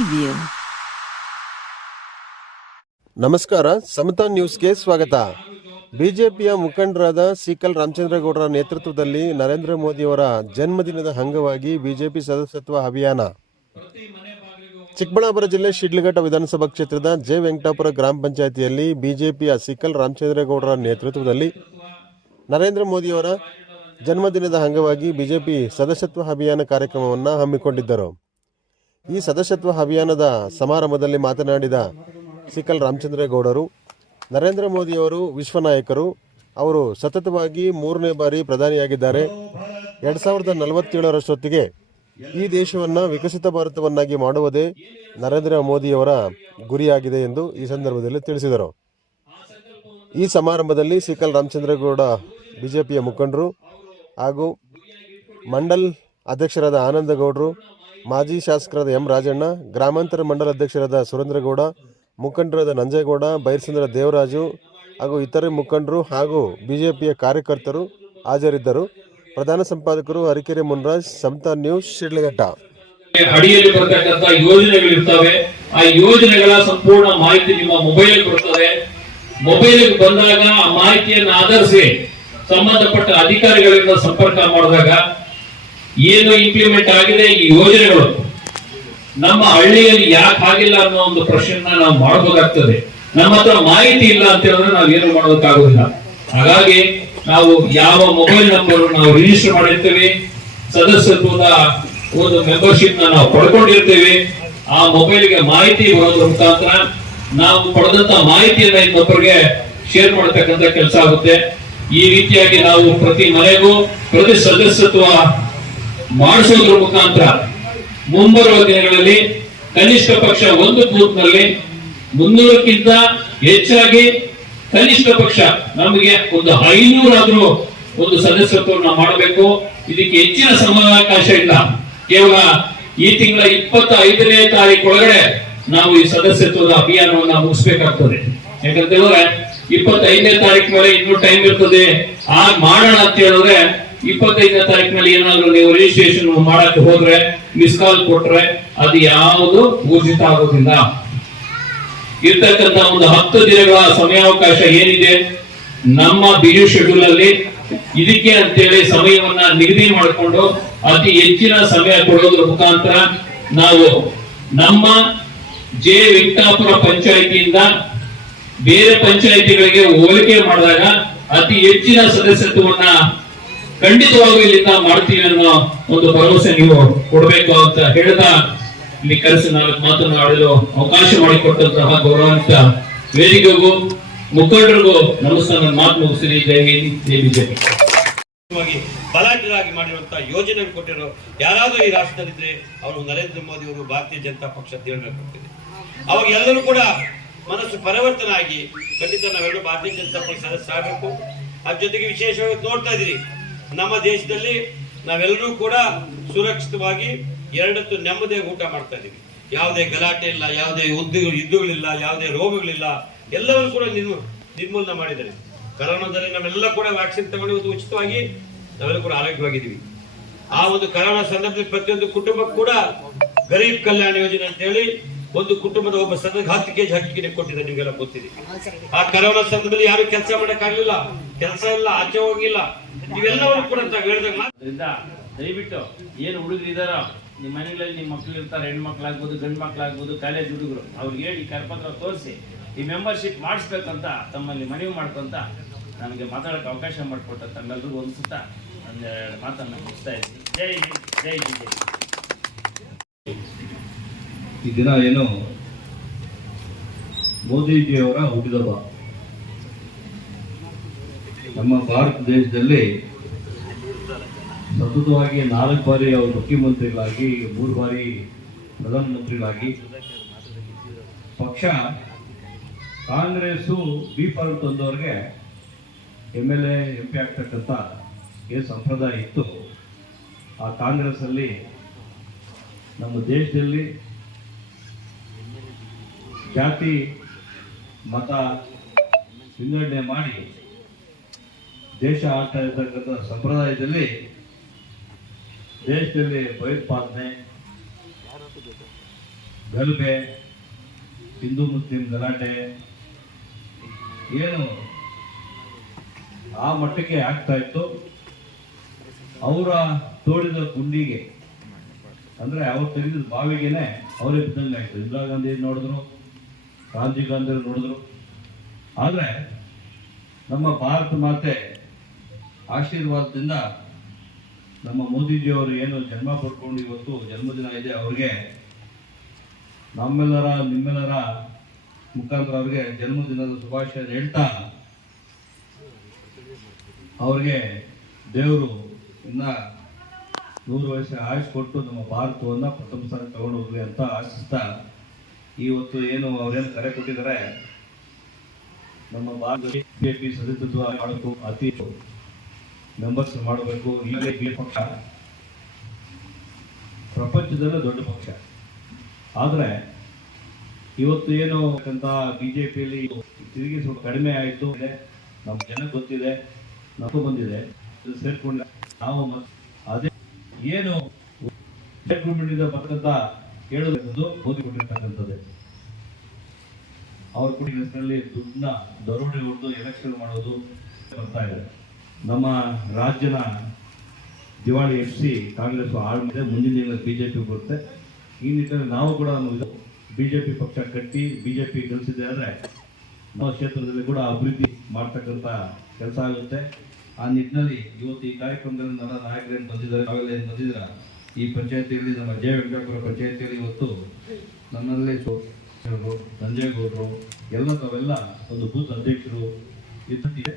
Preview ನಮಸ್ಕಾರ, ಸಮತಾ ನ್ಯೂಸ್ಗೆ ಸ್ವಾಗತ. ಬಿಜೆಪಿಯ ಮುಖಂಡರಾದ ಸಿಕಲ್ ರಾಮಚಂದ್ರಗೌಡರ ನೇತೃತ್ವದಲ್ಲಿ ನರೇಂದ್ರ ಮೋದಿಯವರ ಜನ್ಮದಿನದ ಅಂಗವಾಗಿ ಬಿಜೆಪಿ ಸದಸ್ಯತ್ವ ಅಭಿಯಾನ. ಚಿಕ್ಕಬಳ್ಳಾಪುರ ಜಿಲ್ಲೆ ಶಿಡ್ಲಘಟ್ಟ ವಿಧಾನಸಭಾ ಕ್ಷೇತ್ರದ ಜೆ. ವೆಂಕಟಾಪುರ ಗ್ರಾಮ ಪಂಚಾಯಿತಿಯಲ್ಲಿ ಬಿಜೆಪಿಯ ಸಿಕಲ್ ರಾಮಚಂದ್ರಗೌಡರ ನೇತೃತ್ವದಲ್ಲಿ ನರೇಂದ್ರ ಮೋದಿಯವರ ಜನ್ಮದಿನದ ಅಂಗವಾಗಿ ಬಿಜೆಪಿ ಸದಸ್ಯತ್ವ ಅಭಿಯಾನ ಕಾರ್ಯಕ್ರಮವನ್ನು ಹಮ್ಮಿಕೊಂಡಿದ್ದರು. ಈ ಸದಸ್ಯತ್ವ ಅಭಿಯಾನದ ಸಮಾರಂಭದಲ್ಲಿ ಮಾತನಾಡಿದ ಸಿಕಲ್ ರಾಮಚಂದ್ರೇಗೌಡರು, ನರೇಂದ್ರ ಮೋದಿಯವರು ವಿಶ್ವ ನಾಯಕರು, ಅವರು ಸತತವಾಗಿ ಮೂರನೇ ಬಾರಿ ಪ್ರಧಾನಿಯಾಗಿದ್ದಾರೆ. ಎರಡು ಸಾವಿರದ ನಲವತ್ತೇಳರಷ್ಟೊತ್ತಿಗೆ ಈ ದೇಶವನ್ನು ವಿಕಸಿತ ಭಾರತವನ್ನಾಗಿ ಮಾಡುವುದೇ ನರೇಂದ್ರ ಮೋದಿಯವರ ಗುರಿಯಾಗಿದೆ ಎಂದು ಈ ಸಂದರ್ಭದಲ್ಲಿ ತಿಳಿಸಿದರು. ಈ ಸಮಾರಂಭದಲ್ಲಿ ಸಿಕಲ್ ರಾಮಚಂದ್ರೇಗೌಡ, ಬಿಜೆಪಿಯ ಮುಖಂಡರು ಹಾಗೂ ಮಂಡಲ್ ಅಧ್ಯಕ್ಷರಾದ ಆನಂದಗೌಡರು ಮಾಜಿ ಶಾಸಕರಾದ ಎಂ ರಾಜಣ್ಣ, ಗ್ರಾಮಾಂತರ ಮಂಡಲ ಅಧ್ಯಕ್ಷರಾದ ಸುರೇಂದ್ರಗೌಡ, ಮುಖಂಡರಾದ ನಂಜೇಗೌಡ, ಬೈರ್ಸಂದ್ರ ದೇವರಾಜು ಹಾಗೂ ಇತರೆ ಮುಖಂಡರು ಹಾಗೂ ಬಿಜೆಪಿಯ ಕಾರ್ಯಕರ್ತರು ಹಾಜರಿದ್ದರು. ಪ್ರಧಾನ ಸಂಪಾದಕರು ಹರಿಕೆರೆ ಮುನ್ರಾಜ್, ಸಮತಾ ನ್ಯೂಸ್, ಶಿಡ್ಲಘಟ್ಟ. ಅಡಿಯಲ್ಲಿ ಬರ್ತಕ್ಕಂತ ಯೋಜನೆಗಳಿರ್ತವೆ. ಆ ಯೋಜನೆಗಳ ಸಂಪೂರ್ಣ ಮಾಹಿತಿ ನಿಮ್ಮ ಮೊಬೈಲ್ ಬರುತ್ತದೆ. ಮೊಬೈಲ್ ಬಂದಾಗ ಆ ಮಾಹಿತಿಯನ್ನು ಆಧರಿಸಿ ಸಂಬಂಧಪಟ್ಟ ಅಧಿಕಾರಿಗಳಿಂದ ಸಂಪರ್ಕ ಮಾಡಿದಾಗ ಏನು ಇಂಪ್ಲಿಮೆಂಟ್ ಆಗಿದೆ, ಈ ಯೋಜನೆಗಳು. ನಮ್ಮ ಹಳ್ಳಿಯಲ್ಲಿ ಯಾಕೆ ಆಗಿಲ್ಲ ಅನ್ನೋ ಒಂದು ಪ್ರಶ್ನೆನ ನಾವು ಮಾಡಬೇಕಾಗ್ತದೆ. ನಮ್ಮ ಹತ್ರ ಮಾಹಿತಿ ಇಲ್ಲ ಅಂತ ಹೇಳಿದ್ರೆ ನಾವು ಏನು ಮಾಡೋದಕ್ಕಾಗೋದಿಲ್ಲ ಹಾಗಾಗಿ ನಾವು ಯಾವ ಮೊಬೈಲ್ ನಂಬರ್ ನಾವು ರಿಜಿಸ್ಟರ್ ಮಾಡಿರ್ತೇವೆ, ಸದಸ್ಯತ್ವದ ಒಂದು ಮೆಂಬರ್ಶಿಪ್ ನಾವು ಪಡ್ಕೊಂಡಿರ್ತೇವೆ, ಆ ಮೊಬೈಲ್ಗೆ ಮಾಹಿತಿ ಬರೋದ್ರ ಮುಖಾಂತರ ನಾವು ಪಡೆದಂತ ಮಾಹಿತಿಯನ್ನ ಇನ್ನೊಬ್ಬರಿಗೆ ಶೇರ್ ಮಾಡತಕ್ಕಂತ ಕೆಲಸ ಆಗುತ್ತೆ. ಈ ರೀತಿಯಾಗಿ ನಾವು ಪ್ರತಿ ಮನೆಗೂ, ಪ್ರತಿ ಸದಸ್ಯತ್ವ ಮಾಡಿಸೋದ್ರ ಮುಖಾಂತರ ಮುಂಬರುವ ದಿನಗಳಲ್ಲಿ ಕನಿಷ್ಠ ಪಕ್ಷ ಒಂದು ಬೂತ್ನಲ್ಲಿ ಮುನ್ನೂರಕ್ಕಿಂತ ಹೆಚ್ಚಾಗಿ ಕನಿಷ್ಠ ಪಕ್ಷ ನಮಗೆ ಒಂದು ಐನೂರಾದ್ರೂ ಒಂದು ಸದಸ್ಯತ್ವವನ್ನು ಮಾಡಬೇಕು. ಇದಕ್ಕೆ ಹೆಚ್ಚಿನ ಸಮಯಾವಕಾಶ ಇಲ್ಲ. ಕೇವಲ ಈ ತಿಂಗಳ ಇಪ್ಪತ್ತ ಐದನೇ ತಾರೀಕು ಒಳಗಡೆ ನಾವು ಈ ಸದಸ್ಯತ್ವದ ಅಭಿಯಾನವನ್ನ ಮುಗಿಸ್ಬೇಕಾಗ್ತದೆ. ಯಾಕಂತ ಹೇಳಿದ್ರೆ ಇಪ್ಪತ್ತೈದನೇ ತಾರೀಕು ಮೇಲೆ ಇನ್ನೂ ಟೈಮ್ ಇರ್ತದೆ. ಆ ಮಾಡೋಣ ಅಂತ ಹೇಳಿದ್ರೆ ಇಪ್ಪತ್ತೈದನೇ ತಾರೀಕಿನಲ್ಲಿ ಏನಾದರೂ ನೀವು ರಿಜಿಸ್ಟ್ರೇಷನ್ ಮಾಡಕ್ಕೆ ಹೋದ್ರೆ ಮಿಸ್ ಕಾಲ್ ಕೊಟ್ರೆ ಅದು ಯಾವುದು ಊರ್ಜಿತ ಆಗೋದಿಲ್ಲ. ಇರ್ತಕ್ಕಂತ ಒಂದು ಹತ್ತು ದಿನಗಳ ಸಮಯಾವಕಾಶ ಏನಿದೆ, ನಮ್ಮ ಬಿಜು ಶೆಡ್ಯೂಲ್ ಅಲ್ಲಿ ಇದಕ್ಕೆ ಅಂತೇಳಿ ಸಮಯವನ್ನ ನಿಗದಿ ಮಾಡಿಕೊಂಡು ಅತಿ ಹೆಚ್ಚಿನ ಸಮಯ ಕೊಡೋದ್ರ ಮುಖಾಂತರ ನಾವು ನಮ್ಮ ಜೆ ವೆಂಕಟಾಪುರ ಪಂಚಾಯಿತಿಯಿಂದ ಬೇರೆ ಪಂಚಾಯಿತಿಗಳಿಗೆ ಹೋಲಿಕೆ ಮಾಡಿದಾಗ ಅತಿ ಹೆಚ್ಚಿನ ಸದಸ್ಯತ್ವವನ್ನ ಖಂಡಿತವಾಗೂ ಇಲ್ಲಿಂದ ಮಾಡ್ತೀವಿ ಅನ್ನೋ ಒಂದು ಭರವಸೆ ನೀವು ಕೊಡಬೇಕು ಅಂತ ಹೇಳ್ತಾ ಇಲ್ಲಿ ಕೆಲಸ ನಾಲ್ಕು ಮಾತನ್ನು ಆಡಲು ಅವಕಾಶ ಮಾಡಿಕೊಟ್ಟಂತಹ ಗೌರವಾನ್ವಿತ ವೇದಿಕೆಗೂ ಮುಖಂಡರಿಗೂ ನಮಸ್ಕಾರ. ಮಾತು ಮುಗಿಸಿರಿ ಜೈ ಹಿಂದ್, ಜೈ ಬಿಜೆಪಿ. ಬಲಾಢ್ಯರಾಗಿ ಮಾಡಿರುವಂತಹ ಯೋಜನೆ ಕೊಟ್ಟಿರೋ ಯಾರಾದರೂ ಈ ರಾಷ್ಟ್ರದಲ್ಲಿದ್ರೆ ಅವರು ನರೇಂದ್ರ ಮೋದಿ ಅವರು ಭಾರತೀಯ ಜನತಾ ಪಕ್ಷ ಅಂತ ಹೇಳ್ಬೇಕಾಗ್ತದೆ ಅವಾಗ ಎಲ್ಲರೂ ಕೂಡ ಮನಸ್ಸು ಪರಿವರ್ತನೆ ಆಗಿ ಖಂಡಿತ ನಾವೆಲ್ಲರೂ ಭಾರತೀಯ ಜನತಾ ಪಕ್ಷ ಸದಸ್ಯ ಆಗಬೇಕು ಅದ್ರ ಜೊತೆಗೆ ವಿಶೇಷವಾಗಿ ನೋಡ್ತಾ ಇದ್ದೀರಿ ನಮ್ಮ ದೇಶದಲ್ಲಿ ನಾವೆಲ್ಲರೂ ಕೂಡ ಸುರಕ್ಷಿತವಾಗಿ ಎರಡತ್ತು ನೆಮ್ಮದಿಯಾಗಿ ಊಟ ಮಾಡ್ತಾ ಇದ್ದೀವಿ ಯಾವುದೇ ಗಲಾಟೆ ಇಲ್ಲ, ಯಾವುದೇ ಉದ್ಯೋಗ ಯುದ್ಧಗಳಿಲ್ಲ ಯಾವುದೇ ರೋಗಗಳಿಲ್ಲ, ಎಲ್ಲವನ್ನೂ ಕೂಡ ನಿರ್ಮೂ, ನಿರ್ಮೂಲನೆ ಮಾಡಿದ್ದಾರೆ. ಕರೋನಾದಲ್ಲಿ ನಾವೆಲ್ಲ ಕೂಡ ವ್ಯಾಕ್ಸಿನ್ ತಗೊಂಡು ಉಚಿತವಾಗಿ ನಾವೆಲ್ಲ ಕೂಡ ಆರೋಗ್ಯವಾಗಿದ್ದೀವಿ. ಆ ಒಂದು ಕರೋನಾ ಸಂದರ್ಭದಲ್ಲಿ ಪ್ರತಿಯೊಂದು ಕುಟುಂಬಕ್ಕೂ ಕೂಡ ಗರೀಬ್ ಕಲ್ಯಾಣ ಯೋಜನೆ ಅಂತ ಹೇಳಿ ಒಂದು ಕುಟುಂಬದ ಒಬ್ಬ ಸದ್ಯ ಹತ್ತು ಕೆಜಿ ಹಕ್ಕಿ ಕೊಟ್ಟಿದ್ದಾರೆ, ನಿಮಗೆಲ್ಲ ಗೊತ್ತಿದೆ. ಆ ಕರೋನಾ ಸಂದರ್ಭದಲ್ಲಿ ಯಾರು ಕೆಲಸ ಮಾಡಕ್ ಆಗ್ಲಿಲ್ಲ ಕೆಲಸ ಇಲ್ಲ ಆಚೆ ಹೋಗಿಲ್ಲ. ಇವೆಲ್ಲವರು ಕೂಡ ಅಂತ ಹೇಳಿದಾಗ ಅದರಿಂದ ದಯವಿಟ್ಟು ಏನು ಹುಡುಗರು ಇದಾರೋ ನಿಮ್ಮ ಮನೆಗಳಲ್ಲಿ ನಿಮ್ಮ ಮಕ್ಳು ಇರ್ತಾರೆ ಹೆಣ್ಮಕ್ಳಾಗ್ಬೋದು ಗಂಡು ಮಕ್ಳಾಗ್ಬೋದು ಕಾಲೇಜ್ ಹುಡುಗರು ಅವ್ರಿಗೆ ಹೇಳಿ ಕರಪತ್ರ ತೋರಿಸಿ ಈ ಮೆಂಬರ್ಶಿಪ್ ಮಾಡಿಸ್ಬೇಕಂತ ತಮ್ಮಲ್ಲಿ ಮನವಿ ಮಾಡ್ಕೊಂತ ನನಗೆ ಮಾತಾಡೋಕೆ ಅವಕಾಶ ಮಾಡಿಕೊಟ್ಟ ತಮ್ಮೆಲ್ಲರಿಗೂ ಒಂದ್ಸುತ್ತಾ ಒಂದೆರಡು ಮಾತನ್ನು ಮುಗಿಸ್ತಾ ಇದ್ದೀನಿ. ಜೈ ಜೈ ಜೈ ಈ ದಿನ ಏನು ಮೋದಿಜಿಯವರ ಹುಟ್ಟಿದಬ್ಬ ನಮ್ಮ ಭಾರತ ದೇಶದಲ್ಲಿ ಸತತವಾಗಿ ನಾಲ್ಕು ಬಾರಿ ಅವರು ಮುಖ್ಯಮಂತ್ರಿಗಳಾಗಿ, ಮೂರು ಬಾರಿ ಪ್ರಧಾನಮಂತ್ರಿಗಳಾಗಿ. ಪಕ್ಷ Congress B form ತಂದವ್ರಿಗೆ M L A, M P ಆಗ್ತಕ್ಕಂಥ ಏನು ಸಂಪ್ರದಾಯ ಇತ್ತು. ಆ ಕಾಂಗ್ರೆಸ್ಸಲ್ಲಿ ನಮ್ಮ ದೇಶದಲ್ಲಿ ಜಾತಿ, ಮತ ವಿಂಗಡಣೆ ಮಾಡಿ ದೇಶ ಆಳ್ತಾ ಇರ್ತಕ್ಕಂಥ ಸಂಪ್ರದಾಯದಲ್ಲಿ ದೇಶದಲ್ಲಿ ಭಯೋತ್ಪಾದನೆ, ಗಲಭೆ, ಹಿಂದೂ ಮುಸ್ಲಿಂ ಗಲಾಟೆ ಏನು ಆ ಮಟ್ಟಕ್ಕೆ ಆಗ್ತಾ ಇತ್ತು. ಅವರ ತೋಡಿದ ಗುಂಡಿಗೆ, ಅಂದ್ರೆ ಅವ್ರು ತೆಗೆದ ಬಾವಿಗೆನೆ ಅವರೇ ಬಿದ್ದಂಗೆ ಆಯಿತು ಇಂದಿರಾ ಗಾಂಧಿ ನೋಡಿದ್ರು? ರಾಜೀವ್ ಗಾಂಧಿ ನೋಡಿದ್ರು. ಆದರೆ ನಮ್ಮ ಭಾರತ ಮಾತೆ ಆಶೀರ್ವಾದದಿಂದ ನಮ್ಮ ಮೋದಿಜಿಯವರು ಏನು ಜನ್ಮ ಪಡ್ಕೊಂಡು ಇವತ್ತು ಜನ್ಮದಿನ ಇದೆ, ಅವ್ರಿಗೆ ನಮ್ಮೆಲ್ಲರ, ನಿಮ್ಮೆಲ್ಲರ ಮುಖಾಂತರ ಅವ್ರಿಗೆ ಜನ್ಮದಿನದ ಶುಭಾಶಯ ಹೇಳ್ತಾ ಅವ್ರಿಗೆ ದೇವರು ಇನ್ನ ನೂರು ವರ್ಷ ಆಯುಷ್ ಕೊಟ್ಟು ನಮ್ಮ ಭಾರತವನ್ನು ಪ್ರಥಮ ಸ್ಥಾನ ತಗೊಂಡು ಹೋಗ್ರಿ ಅಂತ ಆಶಿಸ್ತಾ ಇವತ್ತು ಏನು ಅವ್ರೇನು ಕರೆ ಕೊಟ್ಟಿದ್ದಾರೆ, ನಮ್ಮ ಭಾರತ ಬಿಜೆಪಿ ಸದಸ್ಯತ್ವ ಮಾಡಬೇಕು ಅತಿ ಮೆಂಬರ್ಸ್ ಮಾಡಬೇಕು, ಇಲ್ಲದೆ ಬಿ ಪಕ್ಷ. ಪ್ರಪಂಚದಲ್ಲೇ ದೊಡ್ಡ ಪಕ್ಷ. ಆದರೆ ಇವತ್ತು ಏನು ಅಂತ ಪಿಯಲ್ಲಿ ತಿರುಗಿ ಸ್ವಲ್ಪ ಕಡಿಮೆ ಆಯಿತು. ನಮ್ಮ ಜನಕ್ಕೆ ಗೊತ್ತಿದೆ, ನಮಗೂ ಬಂದಿದೆ. ಸೇರ್ಕೊಂಡ ನಾವು ಅದೇ ಏನು ಗೌರ್ಮೆಂಟ್ ಬರ್ತಂತ ಹೇಳೋದು ಮೋದಿ ಕೊಟ್ಟಿರ್ತಕ್ಕಂಥದ್ದೇ. ಅವ್ರ ಕೂಡ ಹೆಸರಲ್ಲಿ ದುಡ್ಡನ್ನ ದರೋಡೆ ಹೊಡೆದು ಎಲೆಕ್ಷನ್ ಮಾಡೋದು ಬರ್ತಾ ಇದೆ. ನಮ್ಮ ರಾಜ್ಯನ ದಿವಾಳಿ ಎಬ್ಸಿ ಕಾಂಗ್ರೆಸ್ ಆಳ್ಮಿದೆ ಮುಂದಿನ ದಿನ ಬಿ ಜೆ ಪಿ ಬರುತ್ತೆ. ಈ ನಿಟ್ಟಿನಲ್ಲಿ ನಾವು ಕೂಡ ಬಿ ಜೆ ಪಿ ಪಕ್ಷ ಕಟ್ಟಿ ಬಿ ಜೆ ಪಿ ಗಳಿಸಿದೆ ಆದರೆ ನಮ್ಮ ಕ್ಷೇತ್ರದಲ್ಲಿ ಕೂಡ ಅಭಿವೃದ್ಧಿ ಮಾಡ್ತಕ್ಕಂಥ ಕೆಲಸ ಆಗುತ್ತೆ. ಆ ನಿಟ್ಟಿನಲ್ಲಿ ಇವತ್ತು ಈ ಕಾರ್ಯಕ್ರಮದಲ್ಲಿ ನನ್ನ ನಾಯಕರೇನು ಬಂದಿದ್ದಾರೆ, ನಾವೆಲ್ಲ ಏನು ಬಂದಿದ್ದೀರಾ? ಈ ಪಂಚಾಯತಿಯಲ್ಲಿ ನಮ್ಮ ಜಯ ವೆಂಕಟಾಪುರ ಪಂಚಾಯತಿಯಲ್ಲಿ ಇವತ್ತು ನನ್ನಲ್ಲಿ ಸಂಜಯ್ ಗೌಡರು ಎಲ್ಲ ತಾವೆಲ್ಲ ಒಂದು ಬೂತ್ ಅಧ್ಯಕ್ಷರು ಇದ್ದಾರೆ